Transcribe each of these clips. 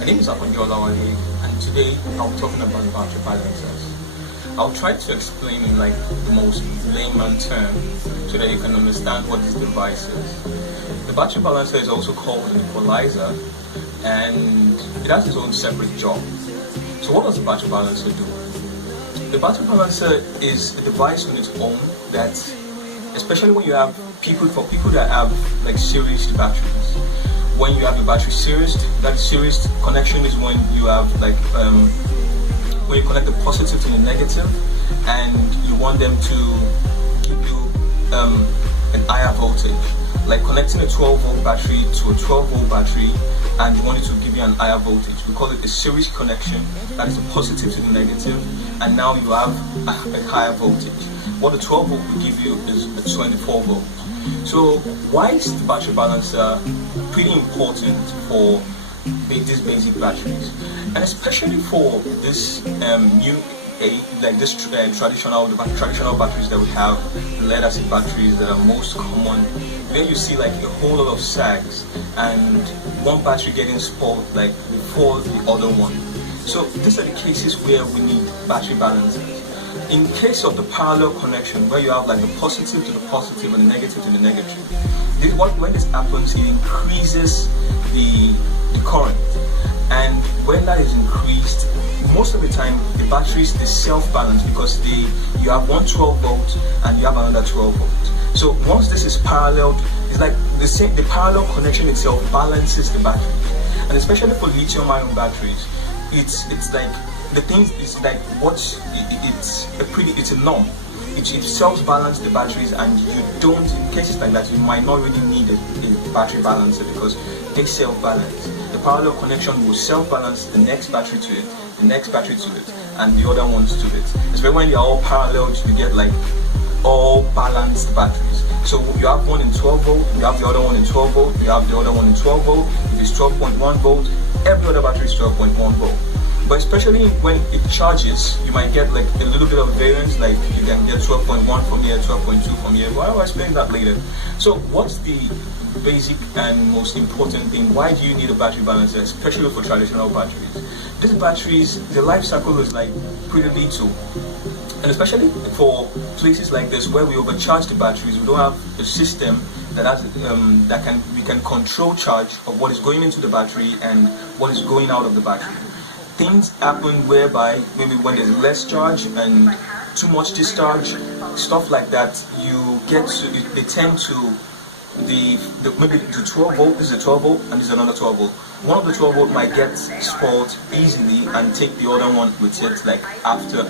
My name is Olawalejoshuaakande, and today I'm talking about battery balancers. I'll try to explain in like the most layman term so that you can understand what this device is. The battery balancer is also called an equalizer, and it has its own separate job. So what does the battery balancer do? The battery balancer is a device on its own that, especially when you have people that have like series batteries, when you have the battery series, that series connection is when you have like when you connect the positive to the negative, and you want them to give you an higher voltage, like connecting a 12-volt battery to a 12-volt battery, and you want it to give you an higher voltage. We call it a series connection, that is the positive to the negative, and now you have a higher voltage. What the 12-volt will give you is a 24-volt. So why is the battery balancer pretty important for these basic batteries, and especially for this new like this traditional batteries that we have, the lead acid batteries that are most common, where you see like a whole lot of sags and one battery getting spoiled like before the other one. So these are the cases where we need battery balancers. In case of the parallel connection, where you have like the positive to the positive and the negative to the negative, when this happens, it increases the current, and when that is increased, most of the time the batteries, they self-balance, because you have one 12-volt and you have another 12-volt. So once this is paralleled, it's like the parallel connection itself balances the battery. And especially for lithium-ion batteries, it's like the thing is like it's a norm. It self-balance the batteries, and you don't, in cases like that, you might not really need a battery balancer because they self-balance. The parallel connection will self-balance the next battery to it, the next battery to it, and the other ones to it. Especially when they're all parallel, you get like all balanced batteries. So you have one in 12 volt, you have the other one in 12 volt, you have the other one in 12 volt. If it's 12.1 volt, every other battery is 12.1 volt. But especially when it charges, you might get like a little bit of variance, like you can get 12.1 from here, 12.2 from here. Well, I'll explain that later. So what's the basic and most important thing? Why do you need a battery balancer, especially for traditional batteries? These batteries, the life cycle is like pretty little. And especially for places like this where we overcharge the batteries, we don't have a system that has we can control charge of what is going into the battery and what is going out of the battery. Things happen whereby maybe when there's less charge and too much discharge, stuff like that, they tend to maybe the 12 volt, this is a 12 volt and this is another 12 volt. One of the 12 volt might get spoiled easily and take the other one with it like after.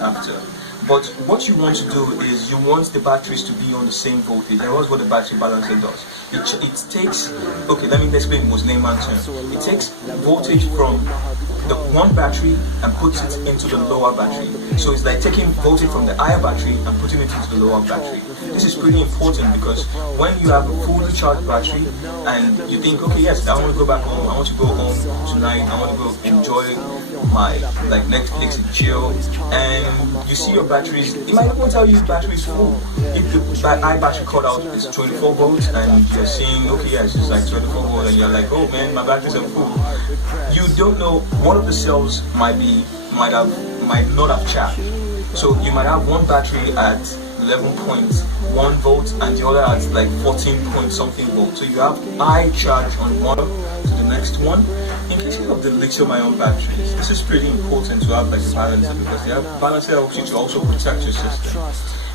But what you want to do is you want the batteries to be on the same voltage, and that's what the battery balancer does. It takes, okay, let me explain in most layman terms. It takes voltage from the one battery and puts it into the lower battery. So it's like taking voltage from the higher battery and putting it into the lower battery. This is pretty important because when you have a fully charged battery and you think, okay, yes, I want to go back home, I want to go home tonight, I want to go enjoy my like Netflix and chill, and you see your batteries, it might even tell you your battery is full. If the high battery cutout is 24 volts and you're seeing, okay, yes, it's like 24 volts, and you're like, oh man, my batteries are full. You don't know, one of the cells might not have charged. So you might have one battery at 11.1 volts and the other at like 14 point something volts. So you have high charge on one to the next one. In case of the lithium-ion batteries, this is pretty important to have like a balancer, because the balancer helps you to also protect your system.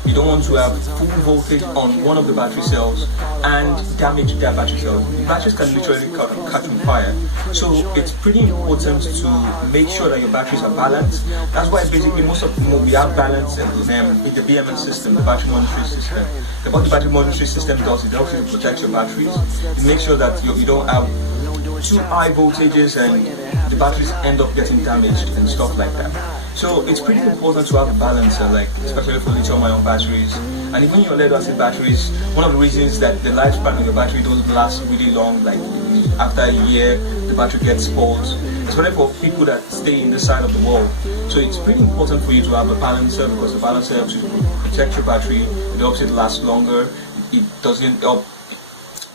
You don't want to have full voltage on one of the battery cells and damage that battery cell. The batteries can literally catch on fire. So it's pretty important to make sure that your batteries are balanced. That's why basically most of we have balance in the BMS system, the battery monitoring system. What the battery monitoring system does, it helps you to protect your batteries. It makes sure that you don't have too high voltages and the batteries end up getting damaged and stuff like that. So it's pretty important to have a balancer, like especially for lithium-ion batteries, and even your lead acid batteries. One of the reasons that the lifespan of your battery doesn't last really long, like after a year the battery gets spoiled, especially for people that stay in the side of the wall. So it's pretty important for you to have a balancer, because the balancer helps you to protect your battery, it helps it last longer, it doesn't help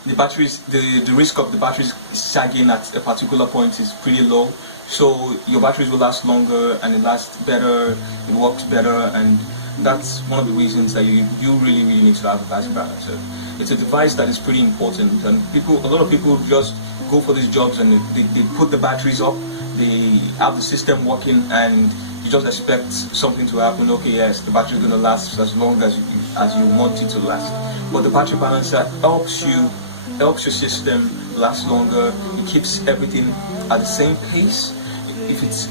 the batteries, the risk of the batteries sagging at a particular point is pretty low. so your batteries will last longer and it lasts better, it works better, and that's one of the reasons that you really need to have a battery balancer. It's a device that is pretty important, and a lot of people just go for these jobs and they put the batteries up, they have the system working, and you just expect something to happen. Okay, yes, the battery is going to last as long as you want it to last. But the battery balancer helps your system last longer. It keeps everything at the same pace. If it's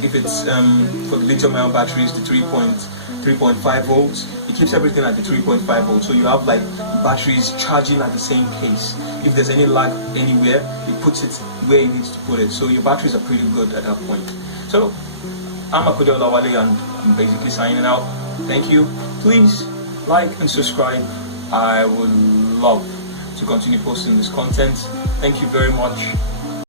for the lithium-ion batteries, the 3.5 volts, it keeps everything at the 3.5 volts. So you have like batteries charging at the same pace. If there's any lag anywhere, it puts it where it needs to put it. So your batteries are pretty good at that point. So I'm Olawale, and I'm basically signing out. Thank you. Please like and subscribe. I would love to continue posting this content. Thank you very much.